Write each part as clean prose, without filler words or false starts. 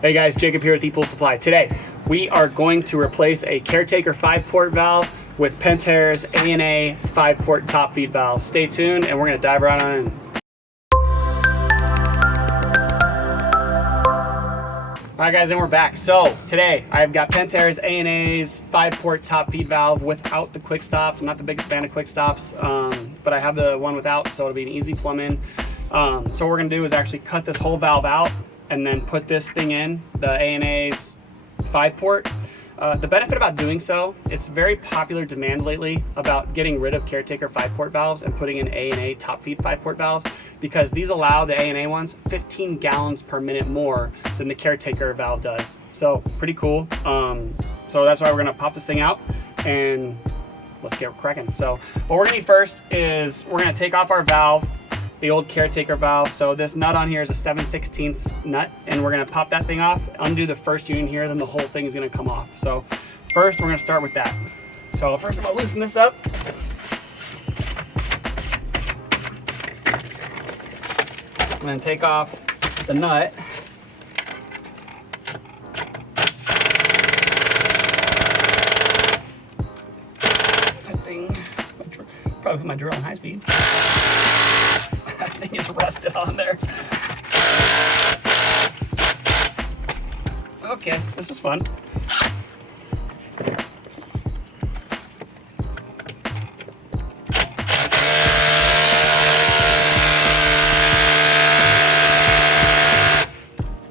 Hey guys, Jacob here with ePoolSupply. Today, we are going to replace a Caretaker 5-port valve with Pentair's A&A 5-port top feed valve. Stay tuned and we're gonna dive right on in. All right guys, and we're back. So today, I've got Pentair's A&A's 5-port top feed valve without the quick stop. I'm not the biggest fan of quick stops, but I have the one without, so it'll be an easy plumb in. So what we're gonna do is actually cut this whole valve out and then put this thing in, the A&A's 5-port. The benefit about doing so, it's very popular demand lately about getting rid of Caretaker 5-port valves and putting in A&A top feed 5-port valves, because these allow the A&A ones 15 gallons per minute more than the Caretaker valve does. So pretty cool. So that's why we're gonna pop this thing out and let's get cracking. So what we're gonna need first is we're gonna take off our valve, the old Caretaker valve. So this nut on here is a 7/16 nut, and we're gonna pop that thing off, undo the first union here, then the whole thing is gonna come off. So first we're gonna start with that. So first I'm gonna loosen this up. I'm gonna take off the nut. That thing, probably put my drill on high speed. That thing is rusted on there. Okay, this is fun.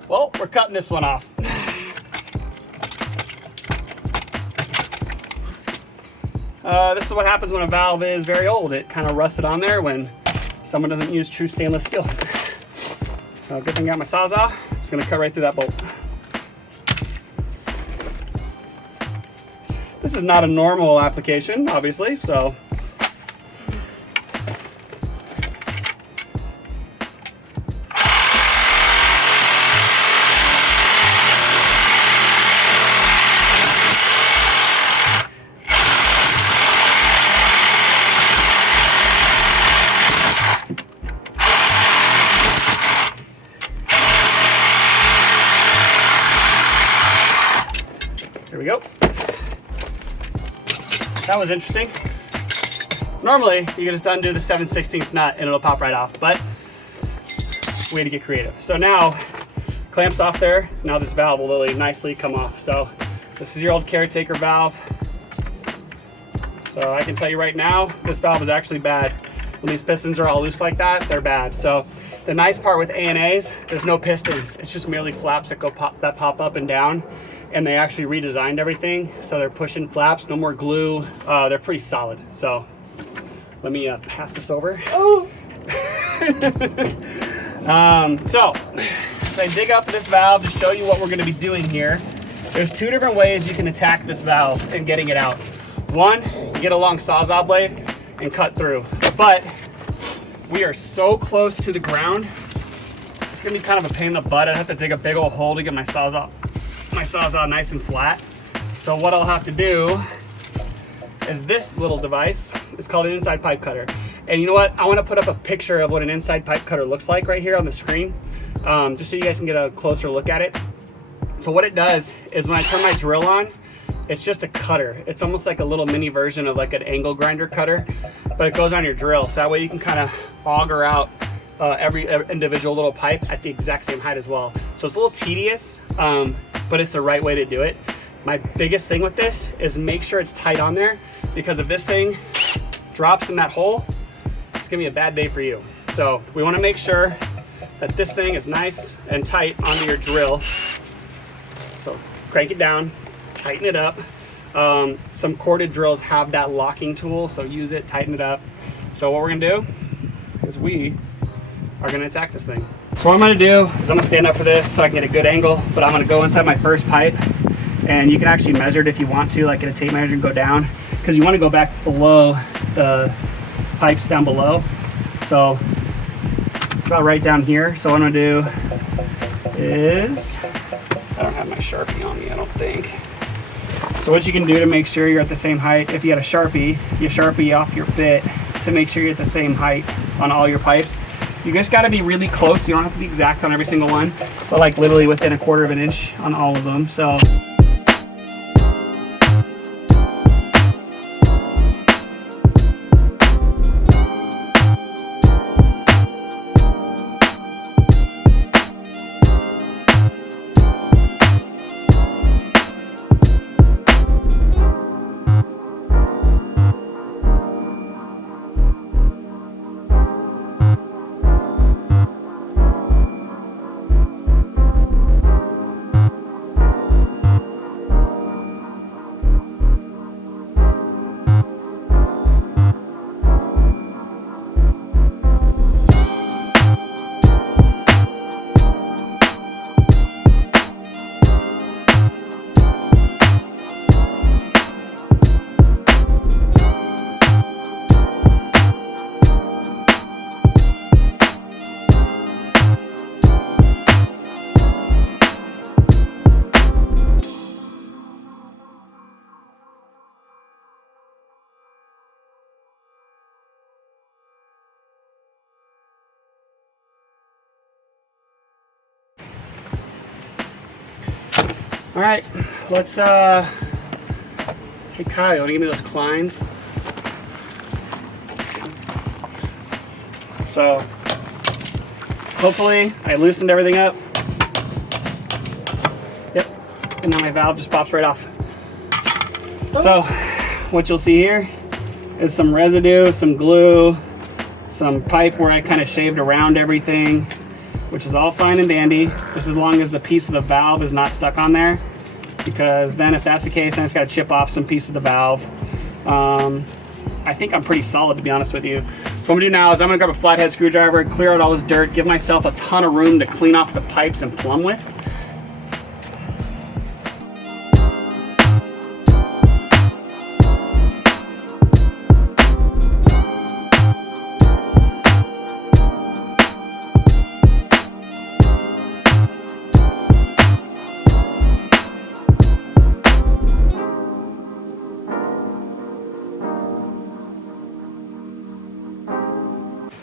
Well, we're cutting this one off. This is what happens when a valve is very old. It kind of rusted on there when someone doesn't use true stainless steel. So good thing I got my Sawzall. I'm just gonna cut right through that bolt. This is not a normal application, obviously, so. There we go. That was interesting. Normally, you can just undo the 7/16 nut and it'll pop right off, but way to get creative. So now, clamps off there. Now this valve will really nicely come off. So this is your old Caretaker valve. So I can tell you right now, this valve is actually bad. When these pistons are all loose like that, they're bad. So the nice part with A&A's, there's no pistons. It's just merely flaps that pop up and down. And they actually redesigned everything, so they're pushing flaps, no more glue. They're pretty solid. So let me pass this over. Oh. So I dig up this valve to show you what we're going to be doing here. There's two different ways you can attack this valve and getting it out. One, you get a long Sawzall blade and cut through, but we are so close to the ground, it's going to be kind of a pain in the butt. I'd have to dig a big old hole to get my Sawzall nice and flat. So what I'll have to do is this little device. It's called an inside pipe cutter. And you know what? I want to put up a picture of what an inside pipe cutter looks like right here on the screen, just so you guys can get a closer look at it. So what it does is when I turn my drill on, it's just a cutter. It's almost like a little mini version of like an angle grinder cutter, but it goes on your drill. So that way you can kind of auger out every individual little pipe at the exact same height as well. So it's a little tedious, but it's the right way to do it. My biggest thing with this is make sure it's tight on there, because if this thing drops in that hole, it's gonna be a bad day for you. So we wanna make sure that this thing is nice and tight onto your drill. So crank it down, tighten it up. Some corded drills have that locking tool, so use it, tighten it up. So what we're gonna do is we are gonna attack this thing. So what I'm gonna do is I'm gonna stand up for this so I can get a good angle, but I'm gonna go inside my first pipe, and you can actually measure it if you want to, like get a tape measure and go down, because you wanna go back below the pipes down below. So it's about right down here. So what I'm gonna do is, I don't have my Sharpie on me, I don't think. So what you can do to make sure you're at the same height, if you had a Sharpie, you Sharpie off your bit to make sure you're at the same height on all your pipes. You just gotta be really close. You don't have to be exact on every single one, but like literally within 1/4 of an inch on all of them. So. All right, let's, hey Kyle, you wanna give me those Kleins? So, hopefully I loosened everything up. Yep, and now my valve just pops right off. So, what you'll see here is some residue, some glue, some pipe where I kind of shaved around everything, which is all fine and dandy, just as long as the piece of the valve is not stuck on there, because then if that's the case, then it's got to chip off some piece of the valve. I think I'm pretty solid, to be honest with you. So what I'm gonna do now is I'm gonna grab a flathead screwdriver, clear out all this dirt, give myself a ton of room to clean off the pipes and plumb with.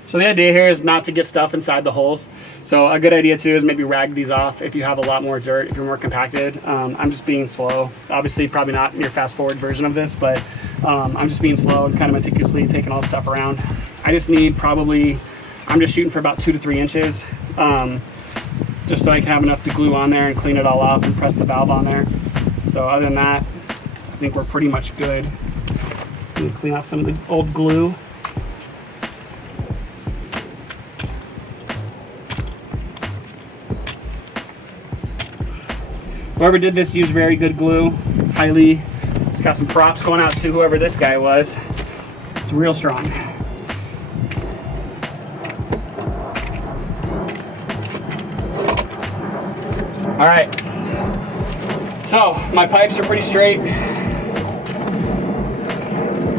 So the idea here is not to get stuff inside the holes. So a good idea too is maybe rag these off if you have a lot more dirt, if you're more compacted. I'm just being slow. Obviously probably not your fast forward version of this, but I'm just being slow and kind of meticulously taking all the stuff around. I just need probably, I'm just shooting for about 2 to 3 inches, just so I can have enough to glue on there and clean it all up and press the valve on there. So other than that, I think we're pretty much good. Just gonna clean off some of the old glue. Whoever did this used very good glue, highly. It's got some props going out to whoever this guy was. It's real strong. All right, so my pipes are pretty straight.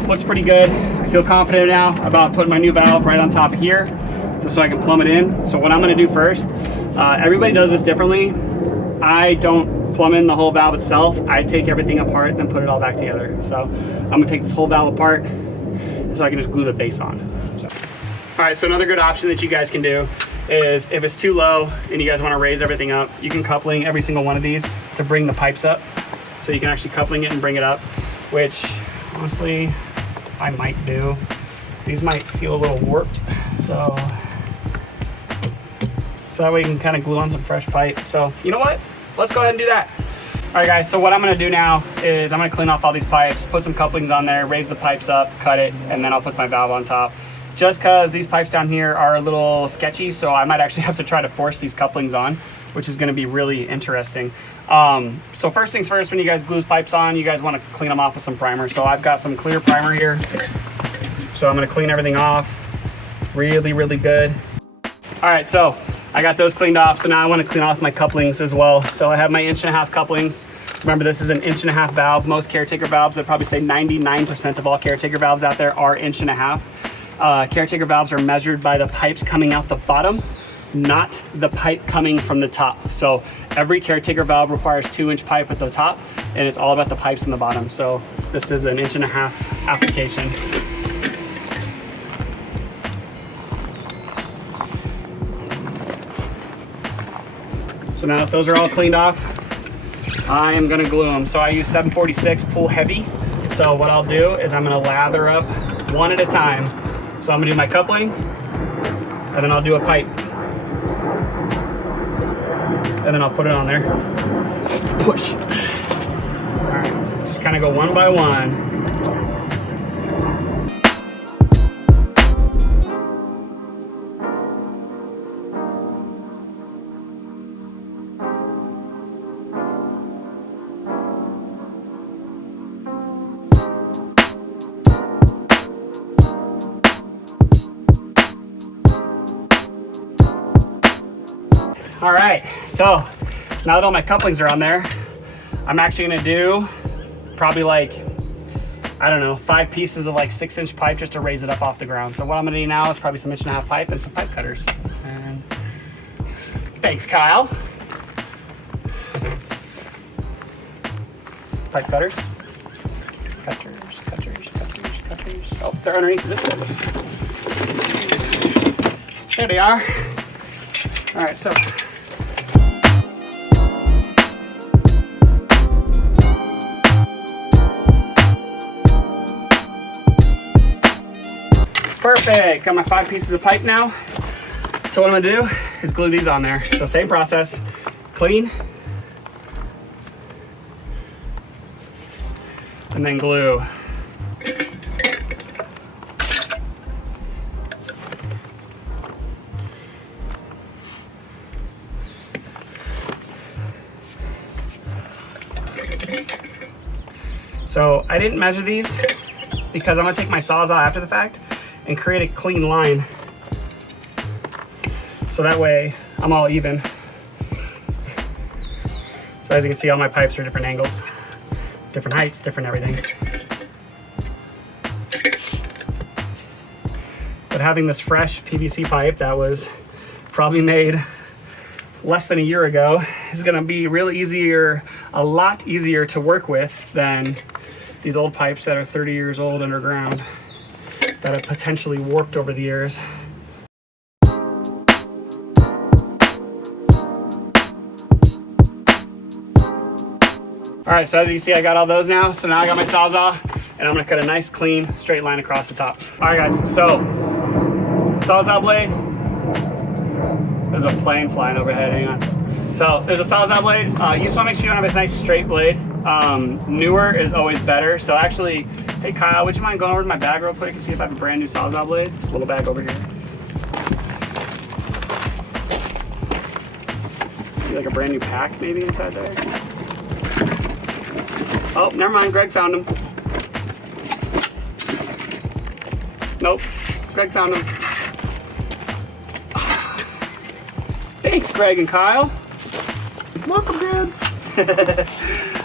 Looks pretty good. I feel confident now about putting my new valve right on top of here, just so I can plumb it in. So what I'm gonna do first, everybody does this differently. I don't plumb in the whole valve itself. I take everything apart, then put it all back together. So I'm gonna take this whole valve apart so I can just glue the base on. So. All right, so another good option that you guys can do is if it's too low and you guys wanna raise everything up, you can coupling every single one of these to bring the pipes up. So you can actually coupling it and bring it up, which honestly, I might do. These might feel a little warped. So that way you can kind of glue on some fresh pipe. So you know what? Let's go ahead and do that. All right guys, so what I'm gonna do now is I'm gonna clean off all these pipes, put some couplings on there, raise the pipes up, cut it, and then I'll put my valve on top. Just cause these pipes down here are a little sketchy, so I might actually have to try to force these couplings on, which is gonna be really interesting. So first things first, when you guys glue pipes on, you guys wanna clean them off with some primer. So I've got some clear primer here. So I'm gonna clean everything off really, really good. All right, so I got those cleaned off, so now I want to clean off my couplings as well. So I have my 1.5 inch couplings. Remember, this is an 1.5 inch valve. Most Caretaker valves, I'd probably say 99% of all Caretaker valves out there are 1.5 inch. Caretaker valves are measured by the pipes coming out the bottom, not the pipe coming from the top. So every Caretaker valve requires 2-inch pipe at the top, and it's all about the pipes in the bottom. So this is an 1.5 inch application. So now that those are all cleaned off, I am gonna glue them. So I use 746 Pool Heavy. So what I'll do is I'm gonna lather up one at a time. So I'm gonna do my coupling, and then I'll do a pipe. And then I'll put it on there. Push. All right, so just kind of go one by one. All right, so now that all my couplings are on there, I'm actually gonna do probably like, I don't know, 5 pieces of like 6-inch pipe just to raise it up off the ground. So what I'm gonna do now is probably some 1.5-inch pipe and some pipe cutters. And thanks, Kyle. Pipe cutters. Cutters. Oh, they're underneath this one. There they are. All right, so. Perfect, got my 5 pieces of pipe now. So what I'm gonna do is glue these on there. So same process, clean, and then glue. So I didn't measure these because I'm gonna take my Sawzall after the fact and create a clean line. So that way I'm all even. So as you can see, all my pipes are different angles, different heights, different everything. But having this fresh PVC pipe that was probably made less than a year ago is gonna be really easier, a lot easier to work with than these old pipes that are 30 years old underground that have potentially warped over the years. All right, so as you can see, I got all those now. So now I got my Sawzall, and I'm gonna cut a nice, clean, straight line across the top. All right, guys, so Sawzall blade. There's a plane flying overhead, hang on. So there's a Sawzall blade. You just wanna make sure you have a nice straight blade. Newer is always better. So actually, hey Kyle, would you mind going over to my bag real quick and see if I have a brand new Sawzall blade? This little bag over here. Maybe like a brand new pack maybe inside there. Oh, never mind, Greg found them. Nope, Greg found them. Thanks, Greg and Kyle. Welcome, Greg.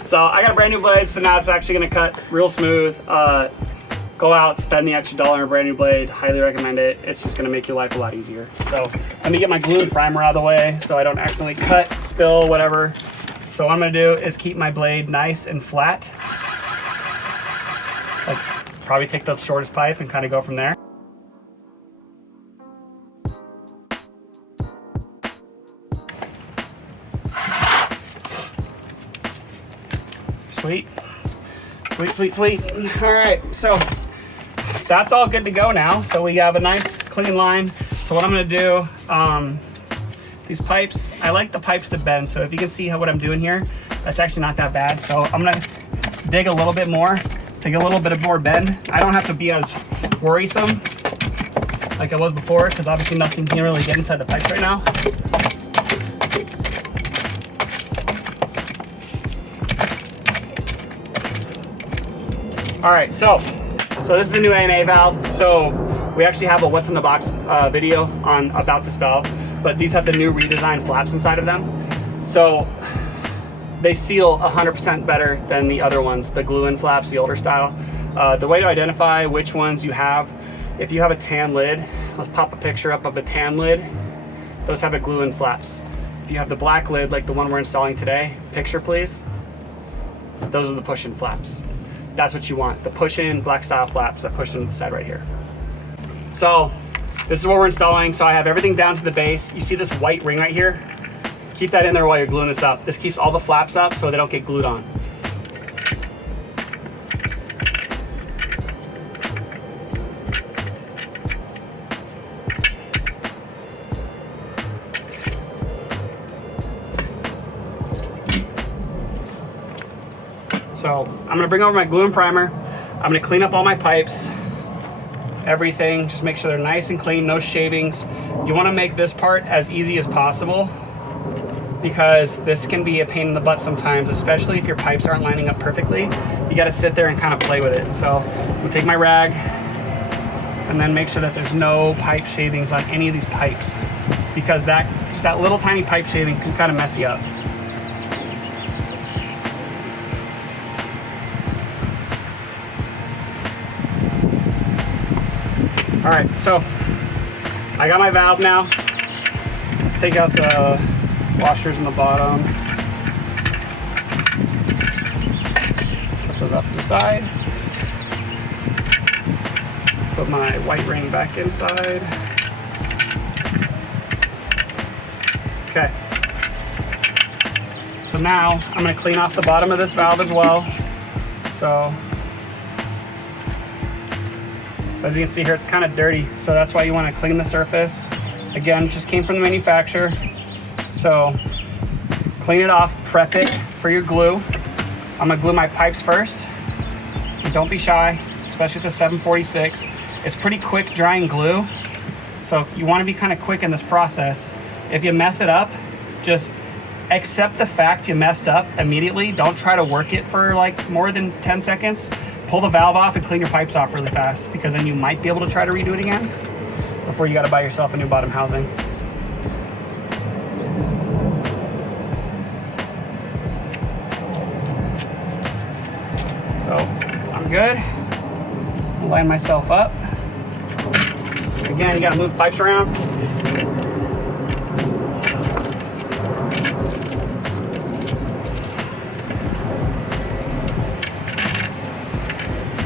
So I got a brand new blade, so now it's actually gonna cut real smooth. Go out, spend the extra $1 on a brand new blade. Highly recommend it. It's just gonna make your life a lot easier. So let me get my glue and primer out of the way so I don't accidentally cut, spill, whatever. So what I'm gonna do is keep my blade nice and flat. Like, probably take the shortest pipe and kind of go from there. Sweet, sweet, sweet, sweet. All right, so that's all good to go now. So we have a nice clean line. So what I'm gonna do, these pipes, I like the pipes to bend. So if you can see what I'm doing here, that's actually not that bad. So I'm gonna dig a little bit more to get a little bit of more bend. I don't have to be as worrisome like I was before, because obviously nothing can really get inside the pipes right now. All right, so this is the new A&A valve. So we actually have a what's in the box video on about this valve, but these have the new redesigned flaps inside of them. So they seal 100% better than the other ones, the glue-in flaps, the older style. The way to identify which ones you have, if you have a tan lid, let's pop a picture up of a tan lid, those have a glue-in flaps. If you have the black lid, like the one we're installing today, picture please, those are the push-in flaps. That's what you want, the push-in black style flaps that push into the side right here. So this is what we're installing. So I have everything down to the base. You see this white ring right here? keep that in there while you're gluing this up. This keeps all the flaps up so they don't get glued on. So I'm gonna bring over my glue and primer. I'm gonna clean up all my pipes, everything. Just make sure they're nice and clean, no shavings. You wanna make this part as easy as possible because this can be a pain in the butt sometimes, especially if your pipes aren't lining up perfectly. You gotta sit there and kind of play with it. So I'm gonna take my rag and then make sure that there's no pipe shavings on any of these pipes because just that little tiny pipe shaving can kind of mess you up. All right, so I got my valve now. Let's take out the washers in the bottom. Put those off to the side. Put my white ring back inside. Okay. So now I'm gonna clean off the bottom of this valve as well. So as you can see here, it's kind of dirty, so that's why you want to clean the surface. Again, just came from the manufacturer, so clean it off, prep it for your glue. I'm gonna glue my pipes first. And don't be shy, especially with the 746. It's pretty quick drying glue, so you want to be kind of quick in this process. If you mess it up, just accept the fact you messed up immediately. Don't try to work it for like more than 10 seconds. Pull the valve off and clean your pipes off really fast because then you might be able to try to redo it again before you got to buy yourself a new bottom housing. So I'm good. I'll line myself up. Again, you got to move the pipes around.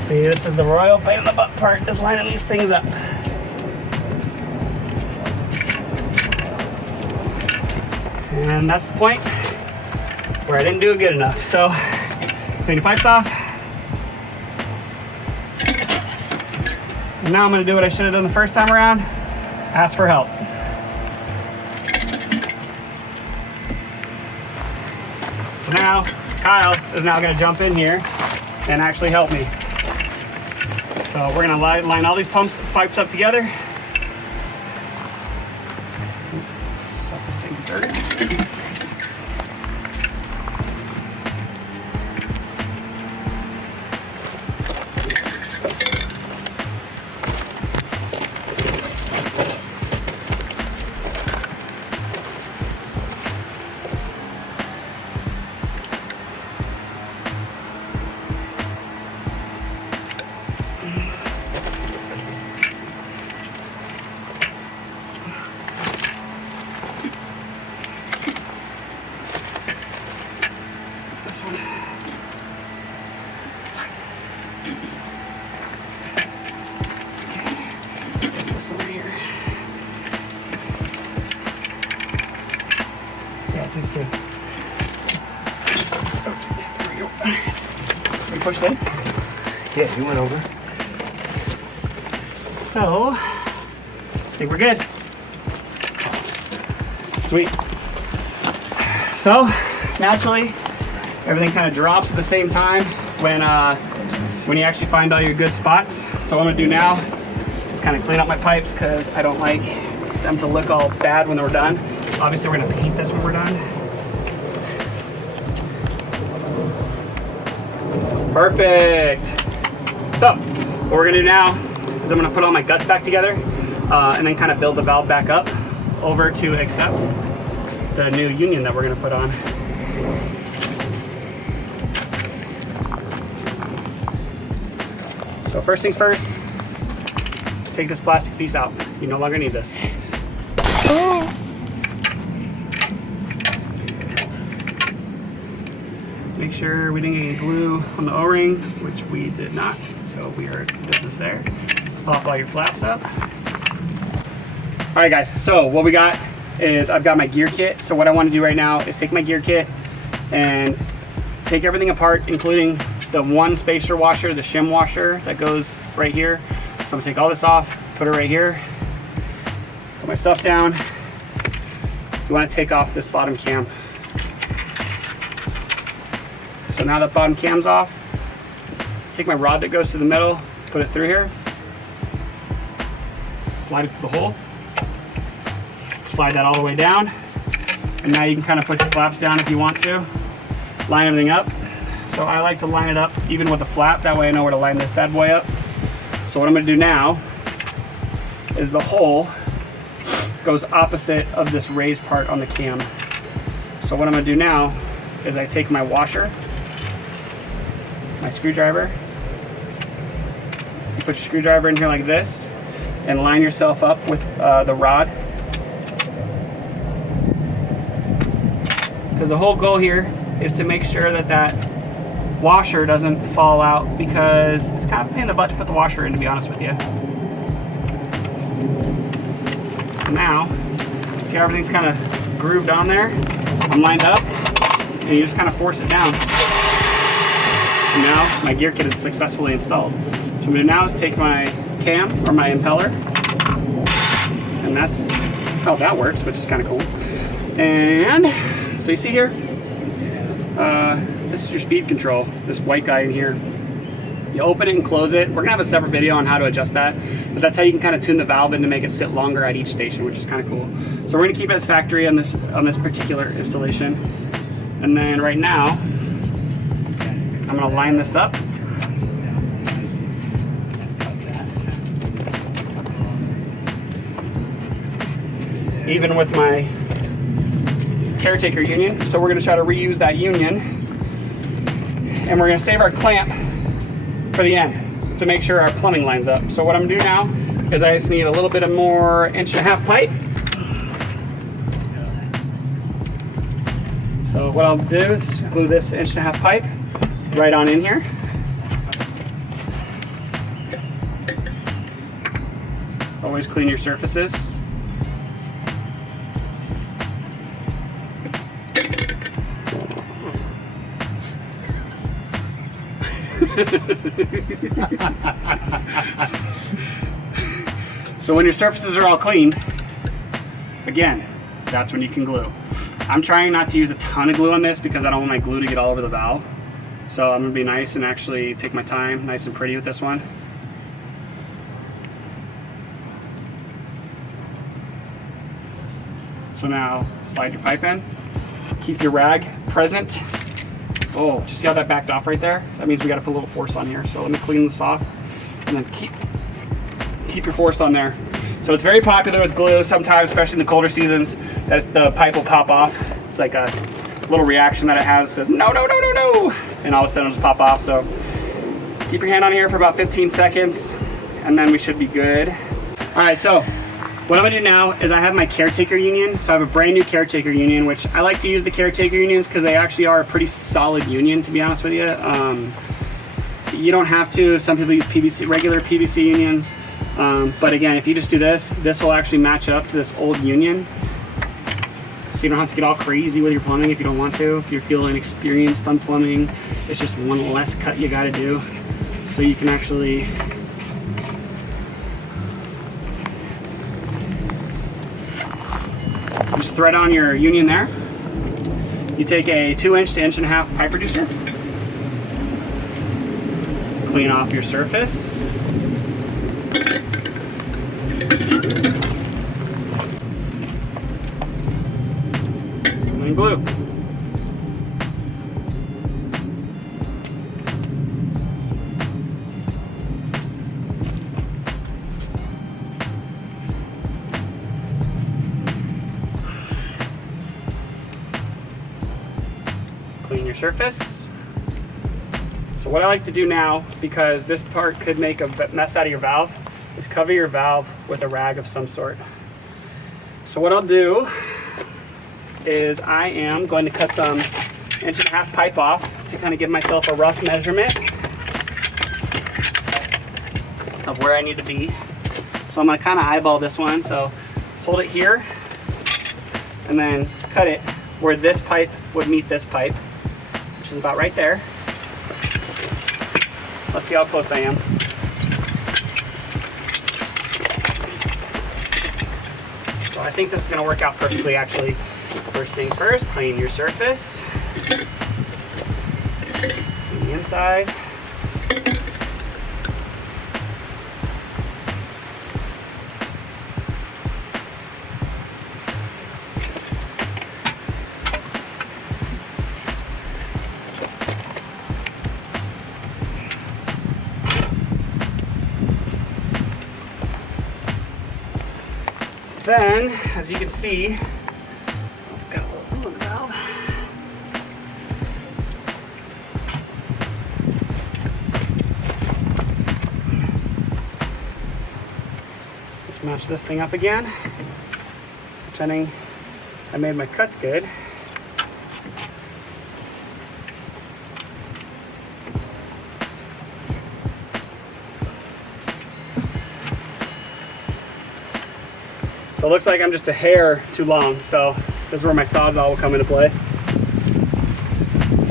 See, this is the royal pain in the butt part, is lining these things up. And that's the point where I didn't do it good enough. So, clean your pipes off. And now I'm gonna do what I should have done the first time around, ask for help. So now, Kyle is now gonna jump in here and actually help me. So we're gonna line all these pipes up together. Suck this thing dirt. This one. What's this one here? Yeah, it's these two. Oh, there we go. Can we push in? Yeah, he went over. So, I think we're good. Sweet. So, naturally, everything kind of drops at the same time when you actually find all your good spots. So what I'm gonna do now is kind of clean up my pipes because I don't like them to look all bad when they're done. Obviously we're gonna paint this when we're done. Perfect. So what we're gonna do now is I'm gonna put all my guts back together and then kind of build the valve back up over to accept the new union that we're gonna put on. So first things first, take this plastic piece out. You no longer need this. Make sure we didn't get any glue on the O-ring, which we did not, so we are in business there. Pop all your flaps up. All right guys, so what we got is I've got my gear kit. So what I want to do right now is take my gear kit and take everything apart, including the one spacer washer, the shim washer that goes right here. So I'm gonna take all this off, put it right here, put my stuff down. You want to take off this bottom cam. So now that bottom cam's off, take my rod that goes to the middle, put it through here, slide it through the hole, slide that all the way down, and now you can kind of put your flaps down if you want to, line everything up. So I like to line it up even with the flap, that way I know where to line this bad boy up. So what I'm going to do now is the hole goes opposite of this raised part on the cam. So what I'm going to do now is I take my washer, my screwdriver, you put your screwdriver in here like this and line yourself up with the rod. Because the whole goal here is to make sure that that washer doesn't fall out, because it's kind of a pain in the butt to put the washer in, to be honest with you. Now, see how everything's kind of grooved on there? I'm lined up, and you just kind of force it down. And now my gear kit is successfully installed. So what I'm going to do now is take my cam, or my impeller, and that's how that works, which is kind of cool. And so you see here, this is your speed control, this white guy in here. You open it and close it. We're gonna have a separate video on how to adjust that, but that's how you can kind of tune the valve in to make it sit longer at each station, which is kind of cool. So we're gonna keep it as factory on this particular installation. And then right now, I'm gonna line this up. Even with my Caretaker union. So we're gonna try to reuse that union, and we're gonna save our clamp for the end to make sure our plumbing lines up. So what I'm gonna do now is I just need a little bit of more 1.5 pipe. So what I'll do is glue this 1.5 pipe right on in here. Always clean your surfaces. So when your surfaces are all clean, again, that's when you can glue. I'm trying not to use a ton of glue on this because I don't want my glue to get all over the valve. So I'm gonna be nice and actually take my time, nice and pretty with this one. So now slide your pipe in, keep your rag present. Oh, just see how that backed off right there? That means we gotta put a little force on here. So let me clean this off and then keep your force on there. So it's very popular with glue sometimes, especially in the colder seasons, that the pipe will pop off. It's like a little reaction that it has. It says, no, no, no, no, no. And all of a sudden it'll just pop off. So keep your hand on here for about 15 seconds and then we should be good. All right, so what I'm gonna do now is I have my Caretaker union. So I have a brand new Caretaker union, which I like to use the Caretaker unions because they actually are a pretty solid union, to be honest with you. You don't have to. Some people use PVC, regular PVC unions. But again, if you just do this, this will actually match up to this old union. So you don't have to get all crazy with your plumbing if you don't want to. If you're feeling inexperienced on plumbing, it's just one less cut you gotta do. So you can actually just thread on your union there. You take a 2-inch to 1.5 pipe reducer. Clean off your surface. And glue. Clean your surface. So what I like to do now, because this part could make a mess out of your valve, is cover your valve with a rag of some sort. So what I'll do is I am going to cut some 1.5 pipe off to kind of give myself a rough measurement of where I need to be. So I'm going to kind of eyeball this one. So hold it here and then cut it where this pipe would meet this pipe, which is about right there. Let's see how close I am. So I think this is going to work out perfectly, actually. First things first, clean your surface. Clean the inside. Then, as you can see, got a little hole in the valve. Just match this thing up again, pretending I made my cuts good. So it looks like I'm just a hair too long, so this is where my Sawzall will come into play.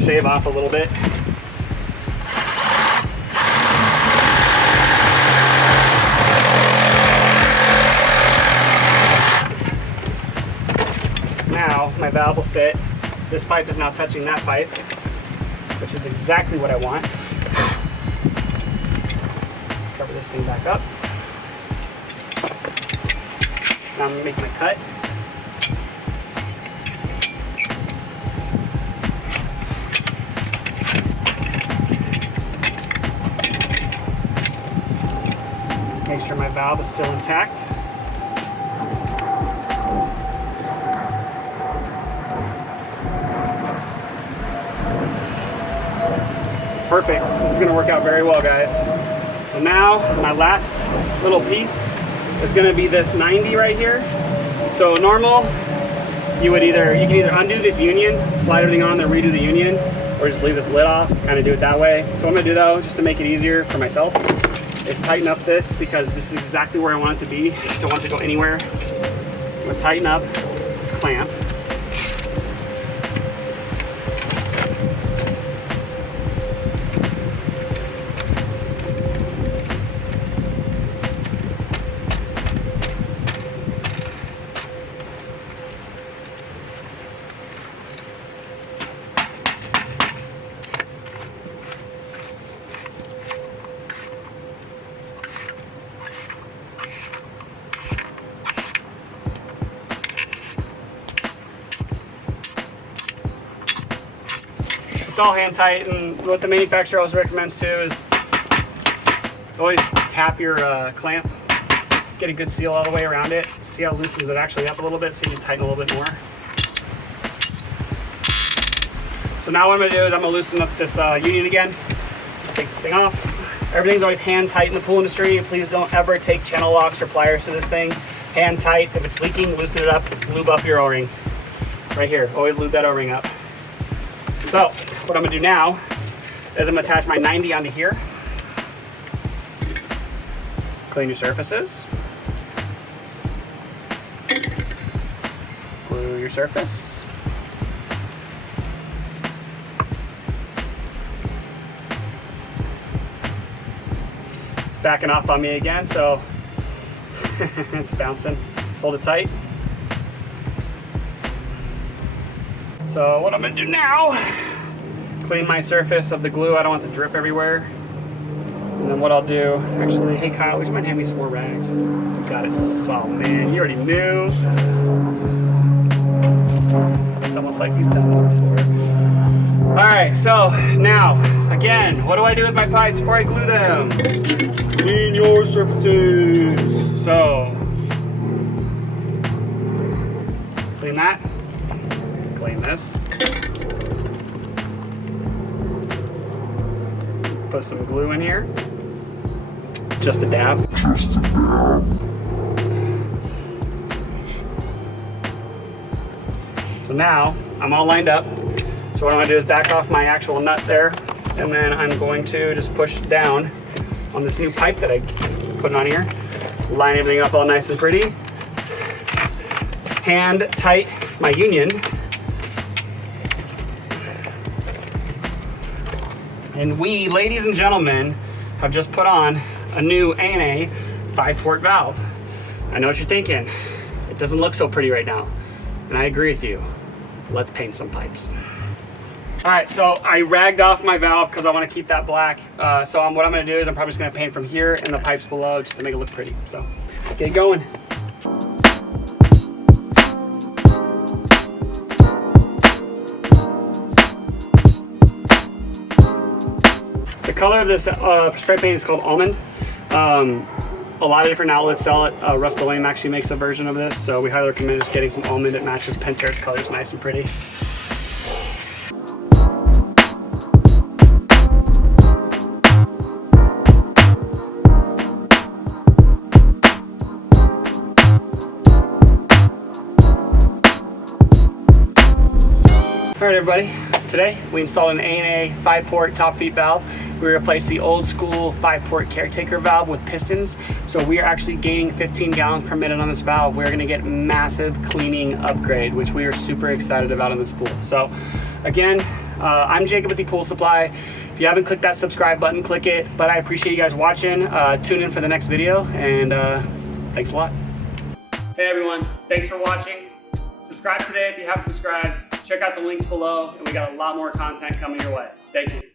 Shave off a little bit. Now my valve will sit. This pipe is now touching that pipe, which is exactly what I want. Let's cover this thing back up. Now I'm going to make my cut. Make sure my valve is still intact. Perfect. This is going to work out very well, guys. So now my last little piece is going to be this 90 right here. So normal, you can either undo this union, slide everything on, then redo the union, or just leave this lid off, kind of do it that way. So what I'm going to do though, just to make it easier for myself, is tighten up this, because this is exactly where I want it to be. I don't want it to go anywhere. I'm going to tighten up this clamp. It's all hand tight, and what the manufacturer always recommends too is always tap your clamp, get a good seal all the way around it. See how it loosens it actually up a little bit, so you can tighten a little bit more. So now what I'm going to do is I'm going to loosen up this union again, take this thing off. Everything's always hand tight in the pool industry. Please don't ever take channel locks or pliers to this thing. Hand tight. If it's leaking, loosen it up, lube up your O-ring. Right here, always lube that O-ring up. So what I'm going to do now is I'm going to attach my 90 onto here. Clean your surfaces. Glue your surface. It's backing off on me again, so it's bouncing. Hold it tight. So what I'm going to do now, clean my surface of the glue. I don't want it to drip everywhere. And then what I'll do, actually, hey Kyle, would you mind handing me some more rags? Got it. Oh man, you already knew. It's almost like he's done this before. All right, so now, again, what do I do with my pipes before I glue them? Clean your surfaces. So, clean that. Clean this. Put some glue in here. Just a dab. So now I'm all lined up. So what I'm going to do is back off my actual nut there, and then I'm going to just push down on this new pipe that I put on here. Line everything up all nice and pretty. hand tight my union. And we, ladies and gentlemen, have just put on a new A&A 5-port valve. I know what you're thinking. It doesn't look so pretty right now. And I agree with you. Let's paint some pipes. All right, so I ragged off my valve because I want to keep that black. What I'm gonna do is I'm probably just gonna paint from here and the pipes below just to make it look pretty. So get going. The color of this spray paint is called Almond. A lot of different outlets sell it. Rust-Oleum actually makes a version of this, so we highly recommend just getting some Almond that matches Pentair's colors nice and pretty. All right, everybody. Today we installed an A&A 5-port top feed valve. We replaced the old school 5-port Caretaker valve with pistons. So we are actually gaining 15 gallons per minute on this valve. We're gonna get massive cleaning upgrade, which we are super excited about in this pool. So again, I'm Jacob with ePoolSupply. If you haven't clicked that subscribe button, click it. But I appreciate you guys watching. Tune in for the next video, and thanks a lot. Hey everyone, thanks for watching. Subscribe today if you haven't subscribed. Check out the links below, and we got a lot more content coming your way. Thank you.